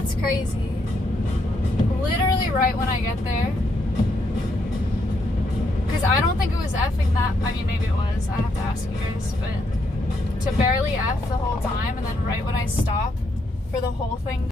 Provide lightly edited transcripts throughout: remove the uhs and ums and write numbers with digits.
That's crazy. Literally right when I get there. Because I don't think it was effing that. I mean, maybe it was. I have to ask you guys. But to barely F the whole time, and then right when I stop for the whole thing.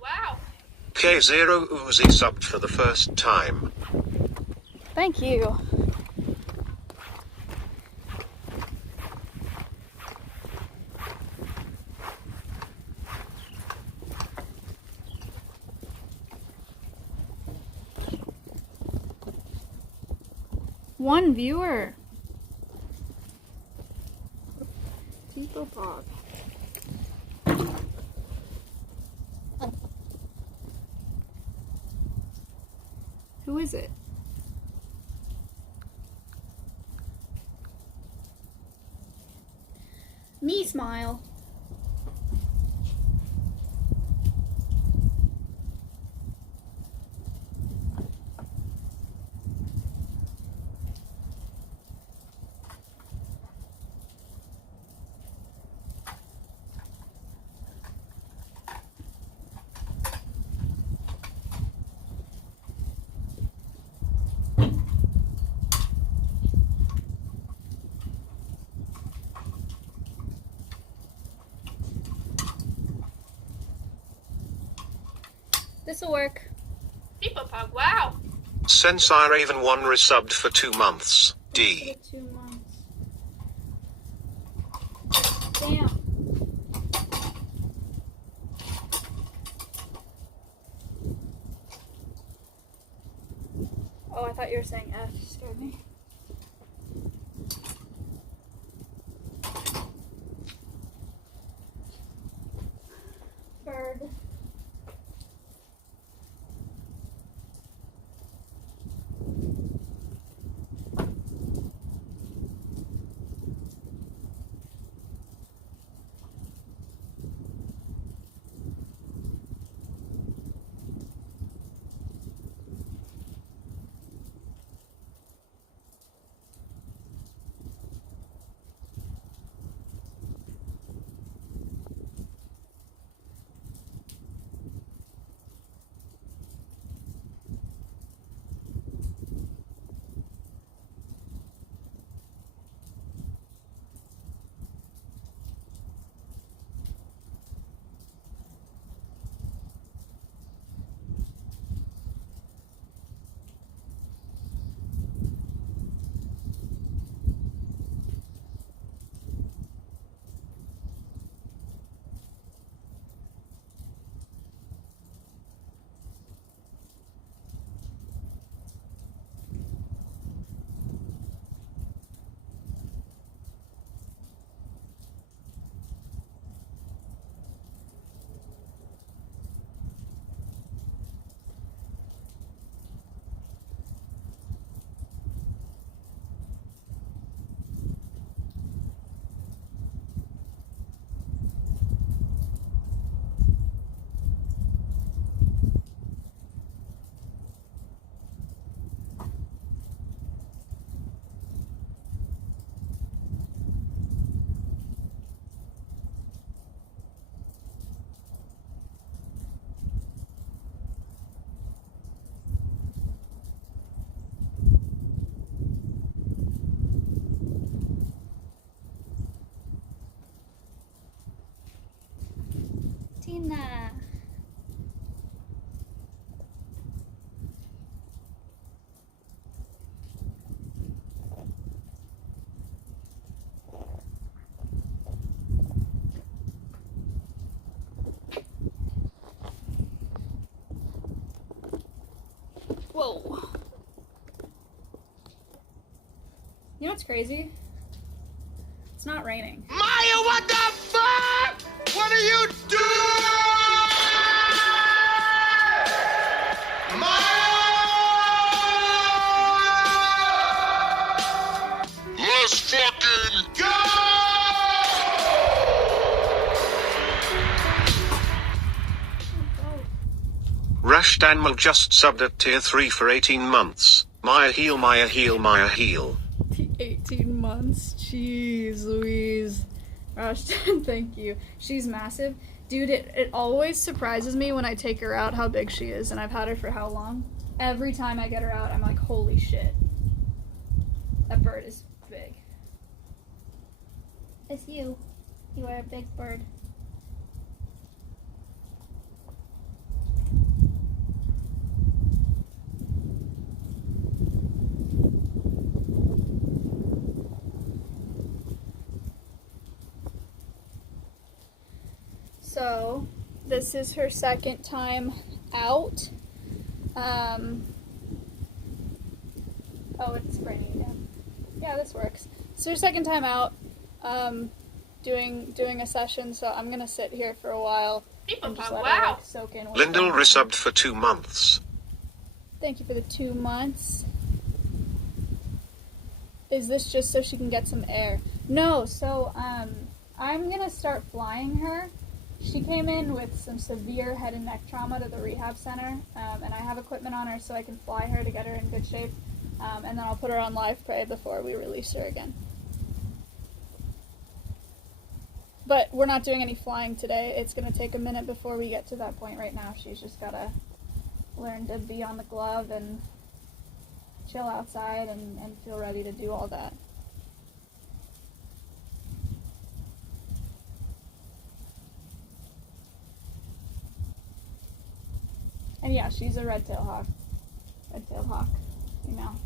Wow. K0 Uzi subbed for the first time. Thank you. One viewer. People Pog. Who is it? Me smile. This'll work. People Pog, wow. Sensei Raven 1 resubbed for 2 months. D. 2 months. Damn. Oh, I thought you were saying F. Scared me. Bird. Tina. Whoa. You know what's crazy? It's not raining. Maya, what the fuck? What are you doing? Maya! Let's fucking go! Rushed Animal just subbed at tier 3 for 18 months. Maya heal, Maya heal, Maya heal. 18 months? Jeez Louise. Rushton, thank you. She's massive. Dude, it always surprises me when I take her out how big she is, and I've had her for how long? Every time I get her out, I'm like, holy shit. That bird is big. It's you. You are a big bird. So, this is her second time out. Oh, it's raining again. Yeah, this works. It's her second time out, doing a session, so I'm gonna sit here for a while and just let her like, soak in. Lindell resubbed for 2 months. Thank you for the 2 months. Is this just so she can get some air? No, so I'm gonna start flying her. She came in with some severe head and neck trauma to the rehab center, and I have equipment on her so I can fly her to get her in good shape, and then I'll put her on live prey before we release her again. But we're not doing any flying today. It's going to take a minute before we get to that point. Right now she's just got to learn to be on the glove and chill outside and feel ready to do all that. And yeah, she's a red-tailed hawk. Red-tailed hawk, you know.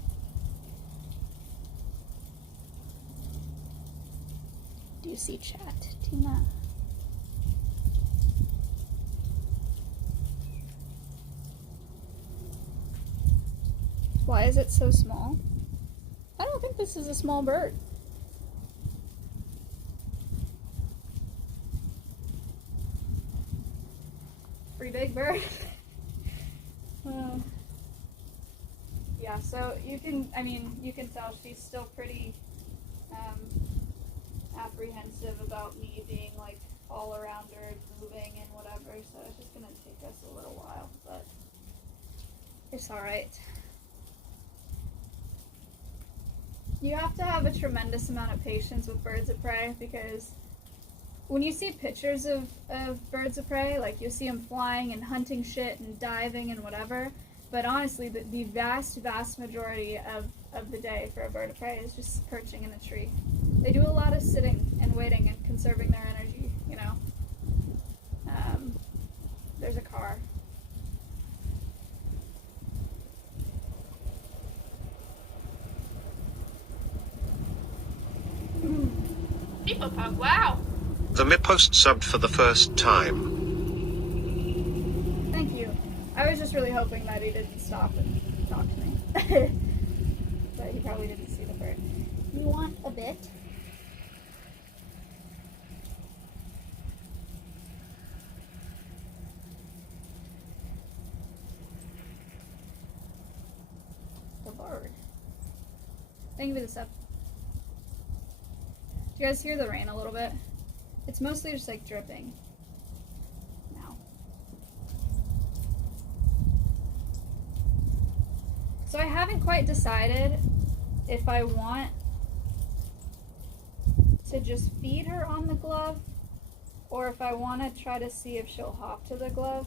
Do you see chat, Tina? Why is it so small? I don't think this is a small bird. Pretty big bird. Yeah, so you can tell she's still pretty apprehensive about me being like all around her, moving and whatever, so it's just gonna take us a little while, but it's alright. You have to have a tremendous amount of patience with birds of prey, because when you see pictures of birds of prey, like you'll see them flying and hunting shit and diving and whatever, but honestly the vast majority of the day for a bird of prey is just perching in a tree. They do a lot of sitting and waiting and conserving their energy, you know. There's a car. People pug, wow! The Mipost subbed for the first time. Thank you. I was just really hoping that he didn't stop and talk to me. But he probably didn't see the bird. You want a bit? The bird. Thank you for the sub. Do you guys hear the rain a little bit? It's mostly just like dripping now. So I haven't quite decided if I want to just feed her on the glove or if I want to try to see if she'll hop to the glove.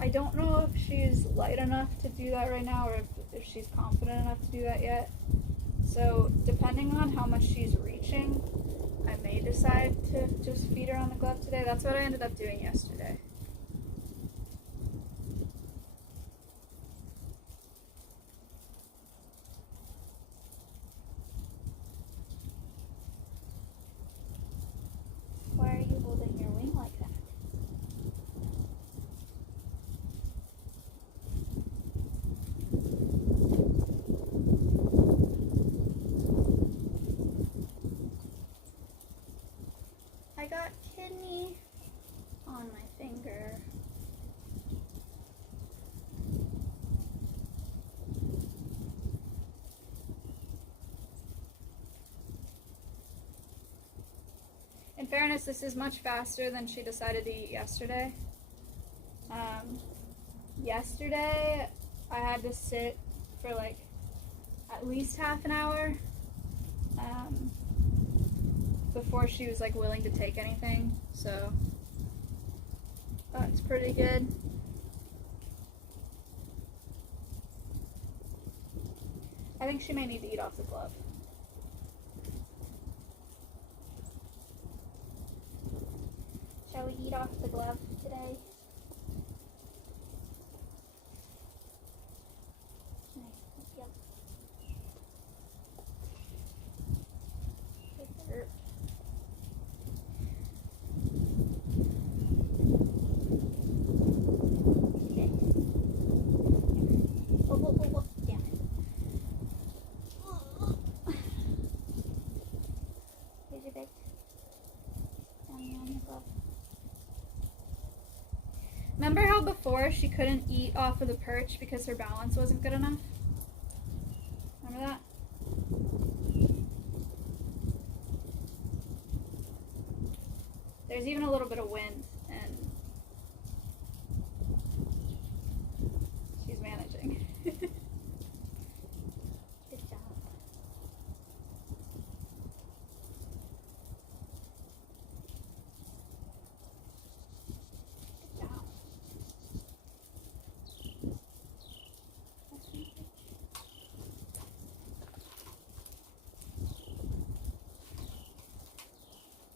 I don't know if she's light enough to do that right now or if she's confident enough to do that yet. So depending on how much she's reaching, I may decide to just feed her on the glove today. That's what I ended up doing yesterday. Why are you holding your wing like that? I got kidney on my finger. In fairness, this is much faster than she decided to eat yesterday. Yesterday, I had to sit for like at least half an hour before she was like willing to take anything. So that's pretty good. I think she may need to eat off the glove. Shall we eat off the glove today? Yep. Good burp. Okay. Whoa. Damn it. Here's your big. On the glove. Remember how before she couldn't eat off of the perch because her balance wasn't good enough? Remember that? There's even a little bit of wind and she's managing. Good job.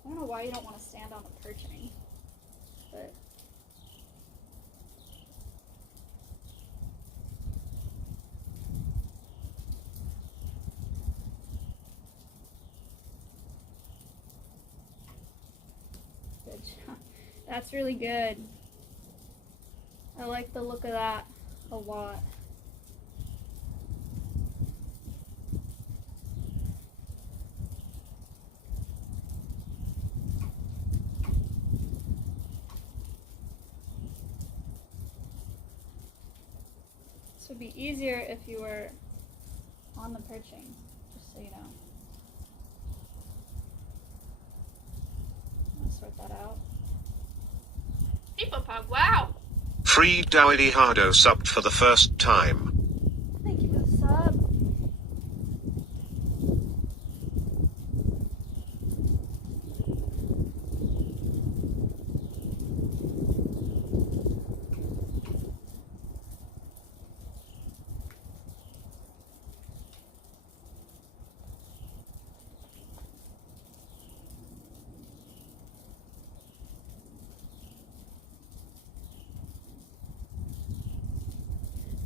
I don't know why you don't want to stand on the perching, but good job. That's really good. I like the look of that a lot. This would be easier if you were on the perching, just so you know. I'm gonna sort that out. People Pug, wow! Free Dowdy Hardo subbed for the first time. Thank you for the sub.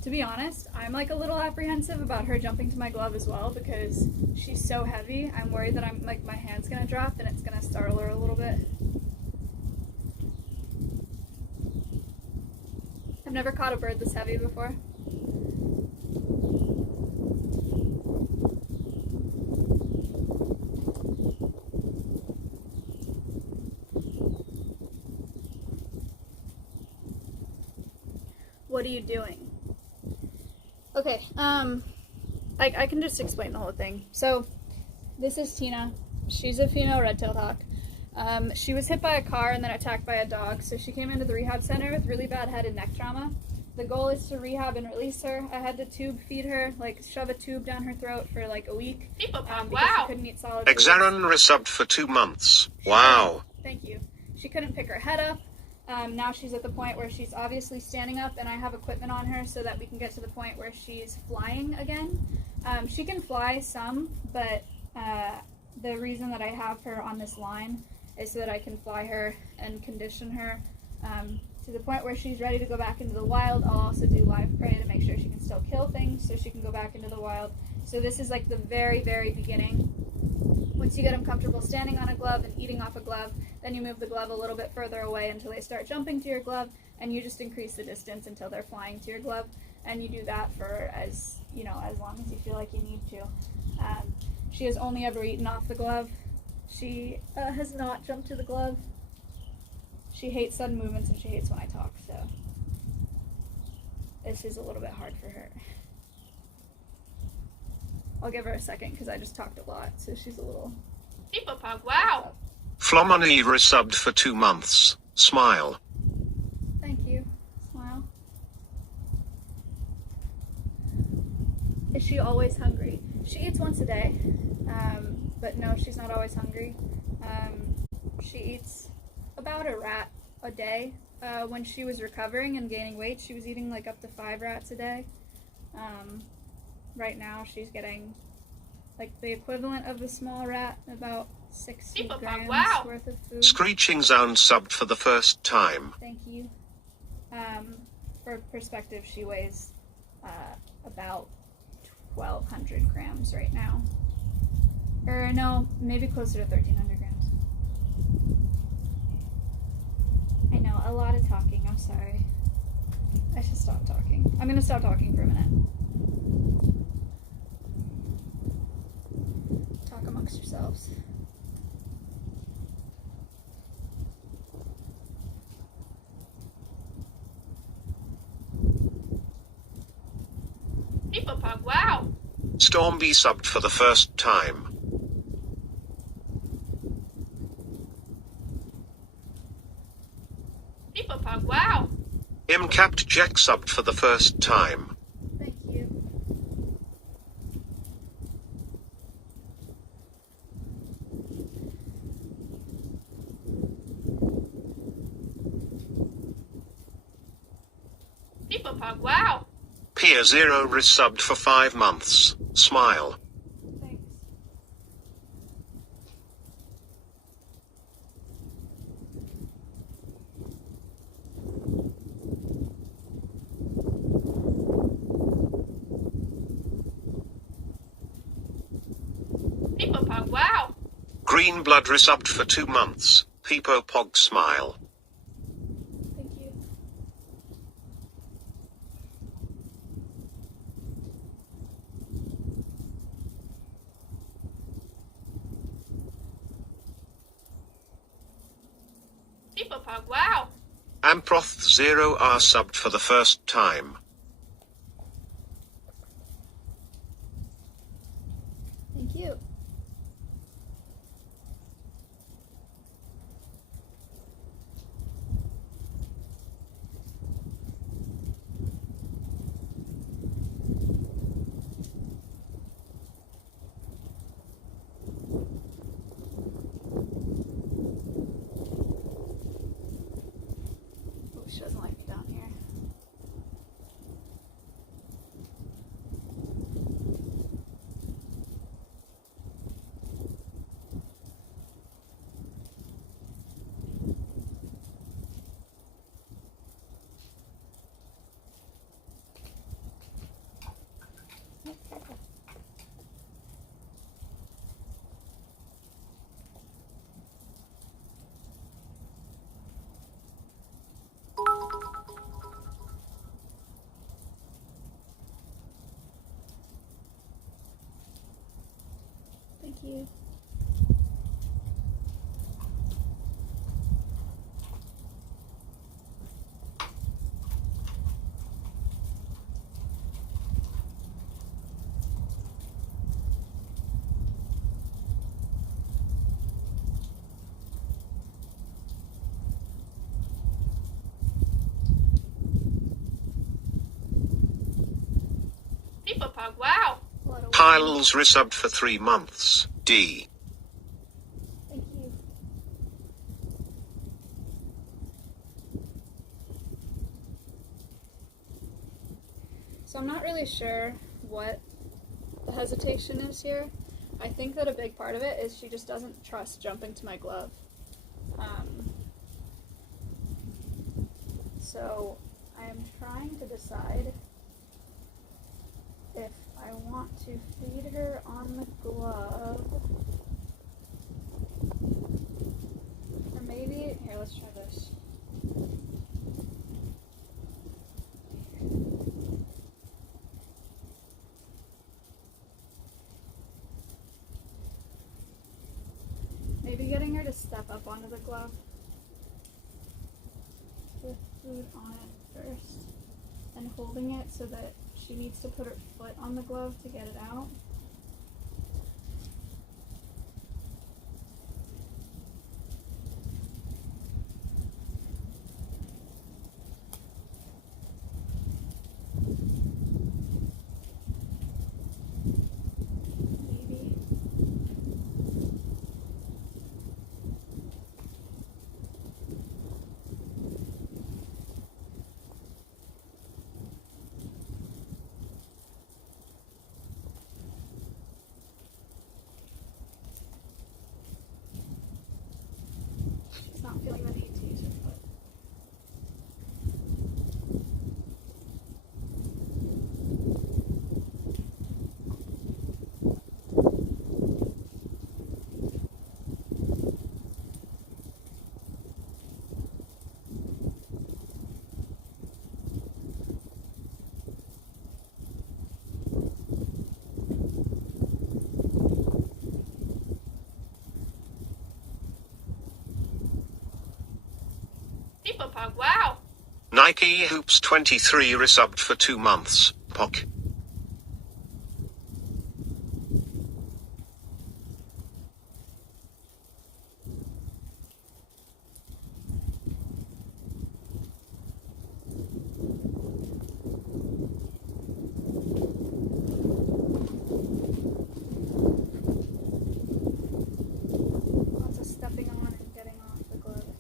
To be honest, I'm like a little apprehensive about her jumping to my glove as well because she's so heavy. I'm worried that I'm like my hand's gonna drop and it's gonna startle her a little bit. I've never caught a bird this heavy before. What are you doing? Okay, I can just explain the whole thing. So, this is Tina. She's a female red-tailed hawk. She was hit by a car and then attacked by a dog, so she came into the rehab center with really bad head and neck trauma. The goal is to rehab and release her. I had to tube feed her, like shove a tube down her throat for like a week. People Pug, Because she wow! couldn't eat solid foods. Exaron resubbed for 2 months. Wow. Thank you. She couldn't pick her head up. Now she's at the point where she's obviously standing up, and I have equipment on her so that we can get to the point where she's flying again. She can fly some, but the reason that I have her on this line is so that I can fly her and condition her to the point where she's ready to go back into the wild. I'll also do live prey to make sure she can still kill things so she can go back into the wild. So this is like the very, very beginning. Once you get them comfortable standing on a glove and eating off a glove, then you move the glove a little bit further away until they start jumping to your glove, and you just increase the distance until they're flying to your glove. And you do that for as long as you feel like you need to. She has only ever eaten off the glove. She has not jumped to the glove. She hates sudden movements and she hates when I talk, so this is a little bit hard for her. I'll give her a second because I just talked a lot, so she's a little... People pug, wow! Flomani resubbed for 2 months. Smile. Thank you. Smile. Is she always hungry? She eats once a day, but no, she's not always hungry. She eats about a rat a day. When she was recovering and gaining weight, she was eating like up to 5 rats a day. Right now, she's getting like the equivalent of a small rat, about 60 grams worth of food. Screeching Sound subbed for the first time. Thank you. For perspective, she weighs about 1,200 grams right now. Or no, maybe closer to 1,300 grams. I know, a lot of talking, I'm sorry. I should stop talking. I'm gonna stop talking for a minute. Talk amongst yourselves. People pug, wow! Stormby subbed for the first time. People pug, wow! Imcapped Jack subbed for the first time. Thank you. People pug, wow! Pia Zero resubbed for 5 months. Smile. Thanks. People pug, wow! Green Blood resubbed for 2 months. Peepo Pog smile. Thank you. People pug, wow! Amproth Zero R subbed for the first time. Thank you. Oh, she doesn't like me down here. Thank you. People pug, wow! A lot of Piles resubbed for 3 months. D. Thank you. So I'm not really sure what the hesitation is here. I think that a big part of it is she just doesn't trust jumping to my glove. So I am trying to decide if I want to feed her on the glove, or maybe, here, let's try this. Maybe getting her to step up onto the glove with food on it first, and holding it so that she needs to put her foot on the glove to get it out. Maybe. She's not feeling the need to use her foot. People Pug, wow. Nike Hoops 23 resubbed for 2 months. Pock. Lots of stepping on and getting off the glove, I think.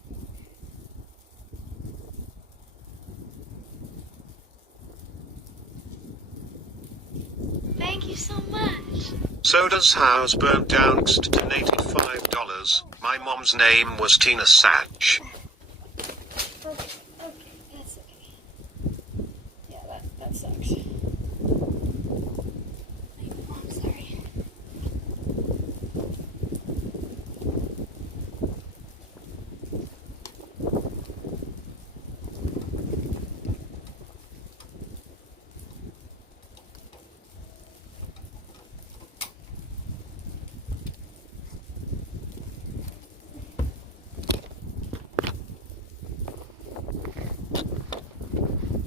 Thank you so much. Soda's house burnt down. Donated $5. My mom's name was Tina Satch. Okay, that's okay. Yeah, that sucks. I'm sorry.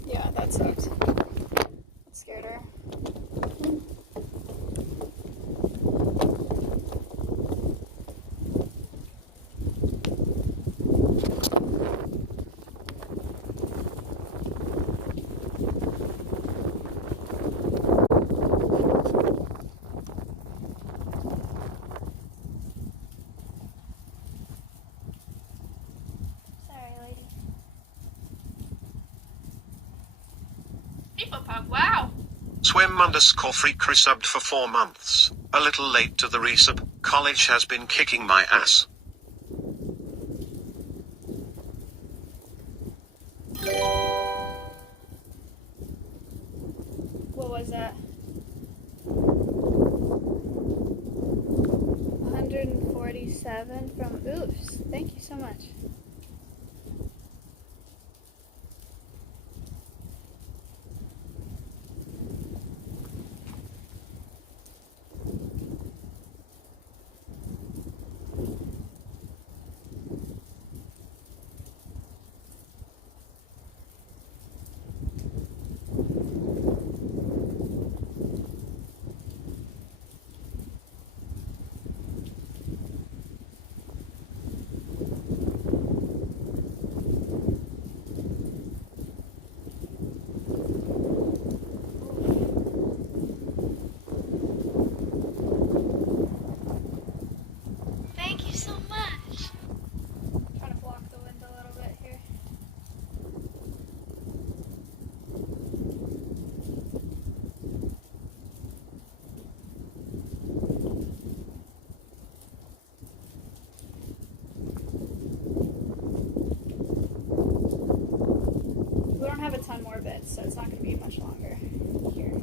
Yeah, that sucks. That scared her. Sorry, lady. People Pug, wow. Swim_freak resubbed for 4 months. A little late to the resub. College has been kicking my ass. What was that? 147 from Oops. Thank you so much. minutes, so it's not going to be much longer here.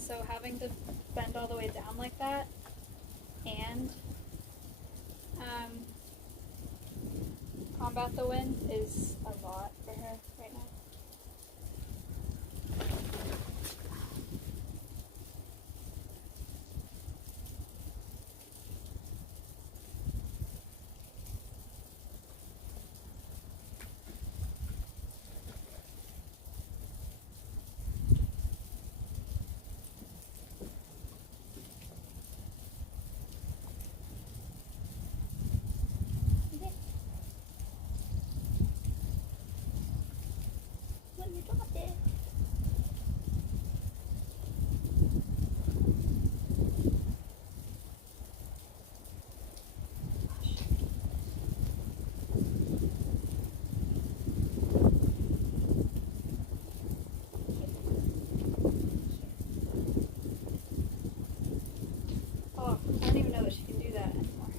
So having to bend all the way down like that and combat the wind is a lot for her right now. I don't even know that she can do that anymore.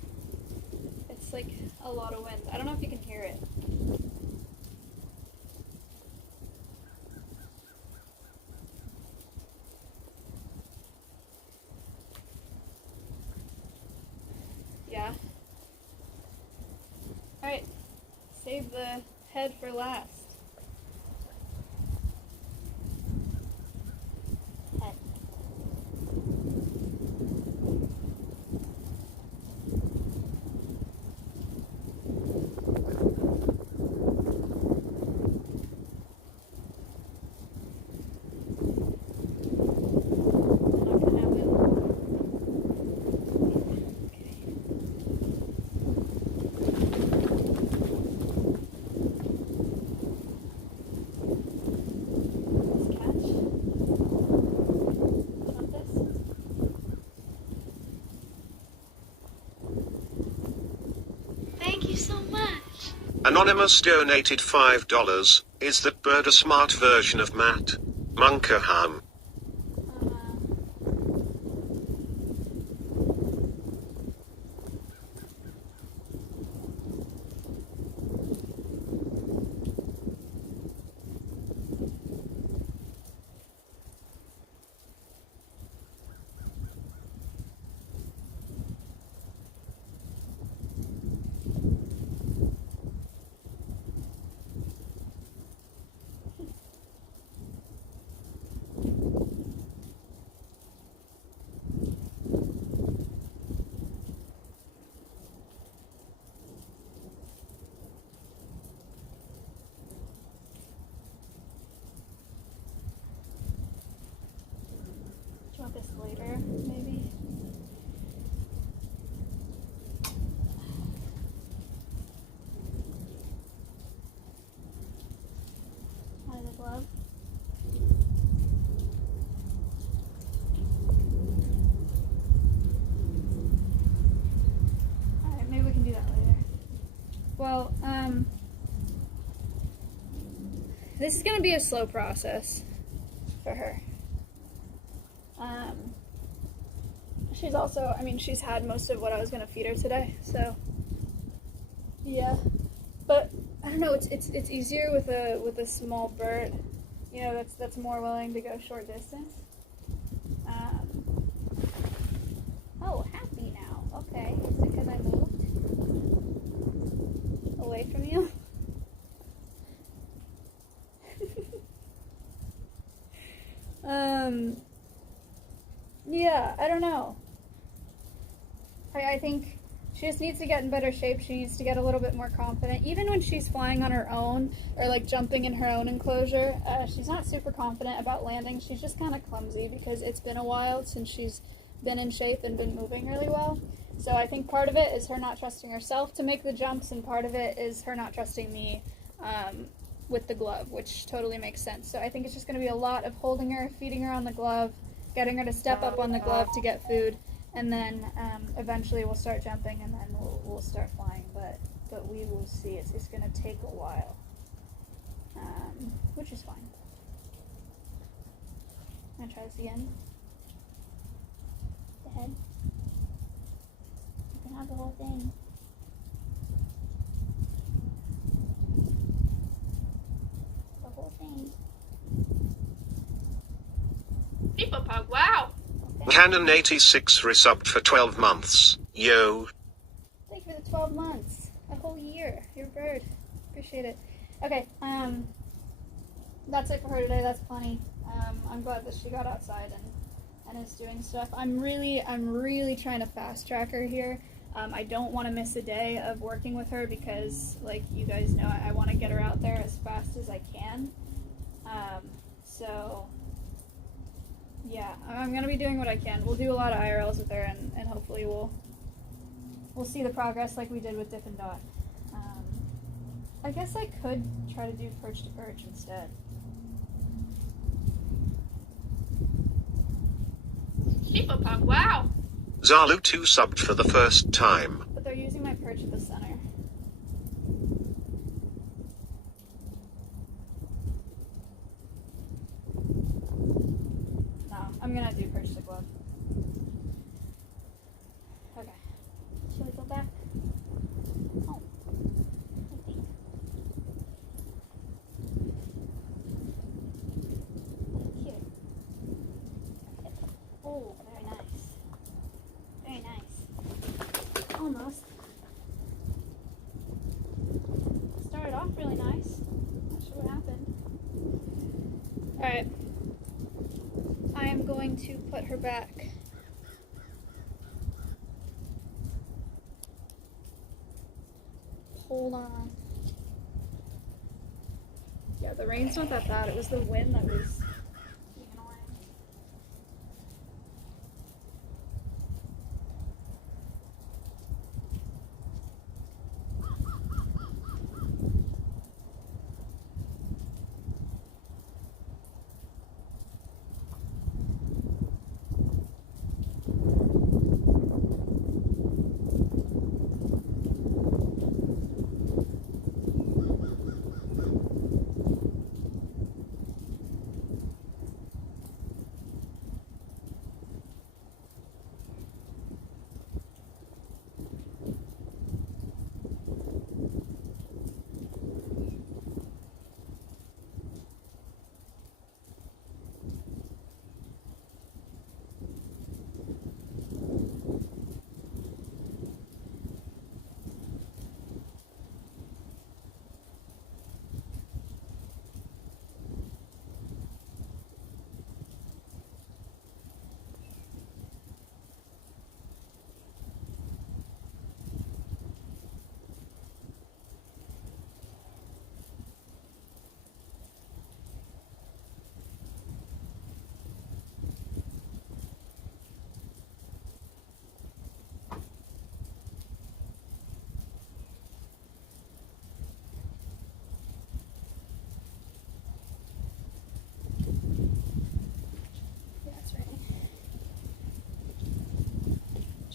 It's like a lot of wind. I don't know if you can hear it. Yeah. Alright. Save the head for last. Head. Anonymous donated $5. Is that bird a smart version of Matt Munkerham? later, maybe. Hi, the glove. Alright, maybe we can do that later. Well, this is gonna be a slow process for her. She's also, I mean, she's had most of what I was gonna feed her today, so yeah. But I don't know, it's easier with a small bird, you know, that's more willing to go short distance. Oh, happy now. Okay, is it because I moved away from you? Yeah, I don't know. I think she just needs to get in better shape. She needs to get a little bit more confident. Even when she's flying on her own or like jumping in her own enclosure, she's not super confident about landing. She's just kind of clumsy because it's been a while since she's been in shape and been moving really well. So I think part of it is her not trusting herself to make the jumps, and part of it is her not trusting me with the glove, which totally makes sense. So I think it's just going to be a lot of holding her, feeding her on the glove, getting her to step up on the glove to get food, and then eventually we'll start jumping, and then we'll start flying. But we will see. It's going to take a while, which is fine. I'm going to try this again. The head. You can have the whole thing. The whole thing. People pug, wow. Okay. Canon 86 resubbed for 12 months. Yo. Thank you for the 12 months. A whole year. You're a bird. Appreciate it. Okay, that's it for her today. That's plenty. I'm glad that she got outside and is doing stuff. I'm really trying to fast track her here. I don't want to miss a day of working with her because, like you guys know, I want to get her out there as fast as I can. So yeah, I'm gonna be doing what I can. We'll do a lot of IRLs with her, and hopefully we'll see the progress like we did with Dip and Dot. I guess I could try to do perch to perch instead. People pug, wow. Zalu 2 subbed for the first time. But they're using my perch at the center. No, I'm gonna do perch to glove. Okay. Should we go back? Oh. I think. Cute. Okay. Oh, very nice. Very nice. Almost. Started off really nice. Not sure what happened. Alright. I am going to put her back. Hold on. Yeah, the rain's not that bad. It was the wind that was being annoying.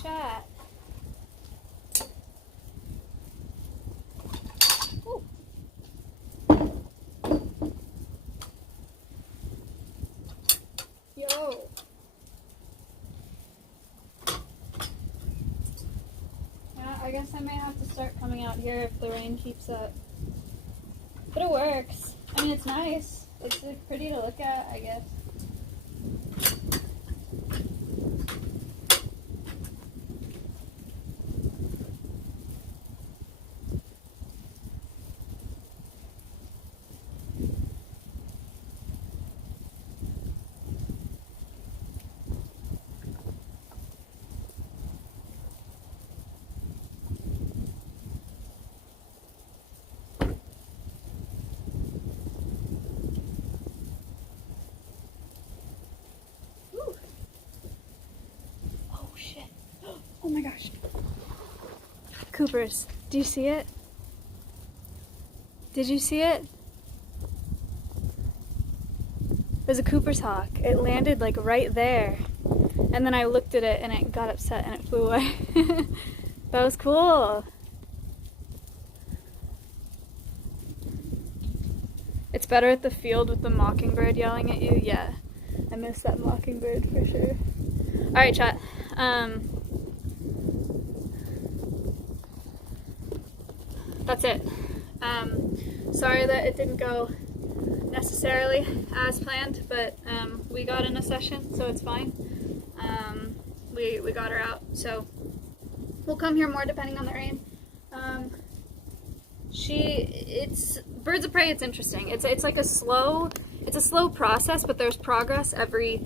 chat. Ooh. Yo. Yeah, I guess I may have to start coming out here if the rain keeps up. But it works. I mean, it's nice. It's pretty to look at, I guess. Ooh. Oh shit. Oh my gosh. Coopers, do you see it? Did you see it? There's a Cooper's hawk. It landed like right there. And then I looked at it and it got upset and it flew away. That was cool. It's better at the field with the mockingbird yelling at you. Yeah, I miss that mockingbird for sure. Alright, chat. That's it. Sorry that it didn't go necessarily as planned, but we got in a session, so it's fine. We got her out, so we'll come here more depending on the rain. It's birds of prey. It's interesting. It's like a slow process, but there's progress every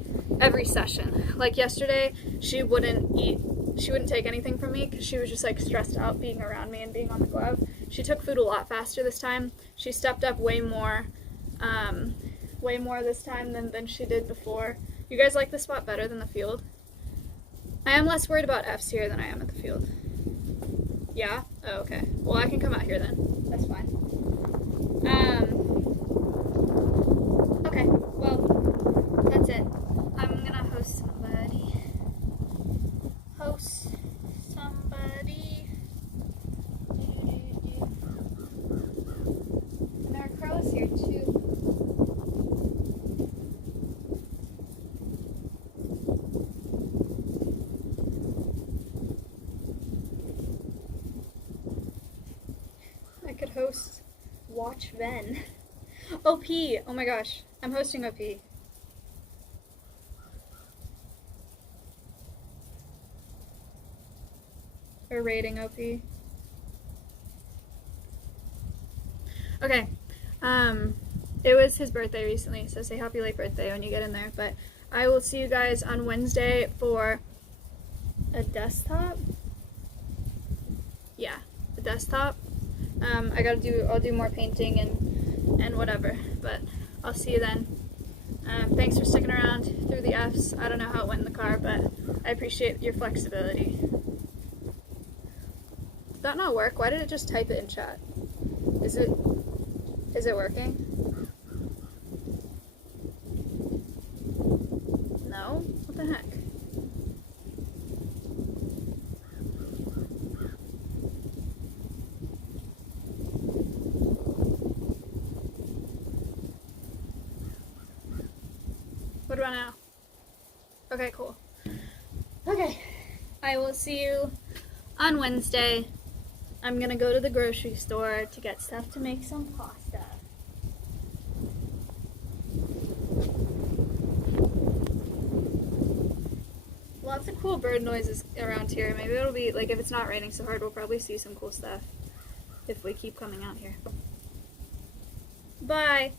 session. Like yesterday, she wouldn't take anything from me because she was just like stressed out being around me and being on the glove. She took food a lot faster this time. She stepped up way more this time than she did before. You guys like the spot better than the field? I am less worried about F's here than I am at the field. Yeah? Oh, okay. Well, I can come out here then. That's fine. Okay, well, that's it. I'm gonna host somebody. Host somebody. And there are crows here too. I could host Watch Ven. OP! Oh my gosh. I'm hosting OP. Or rating OP. Okay. It was his birthday recently, so say happy late birthday when you get in there. But I will see you guys on Wednesday for a desktop. Yeah, a desktop. I'll do more painting and whatever, but I'll see you then. Thanks for sticking around through the F's. I don't know how it went in the car, but I appreciate your flexibility. Did that not work? Why did it just type it in chat? Is it working? No? What the heck? What about now? Okay, cool. Okay, I will see you on Wednesday. I'm gonna go to the grocery store to get stuff to make some pasta. Lots of cool bird noises around here. Maybe it'll be, like, if it's not raining so hard, we'll probably see some cool stuff if we keep coming out here. Bye!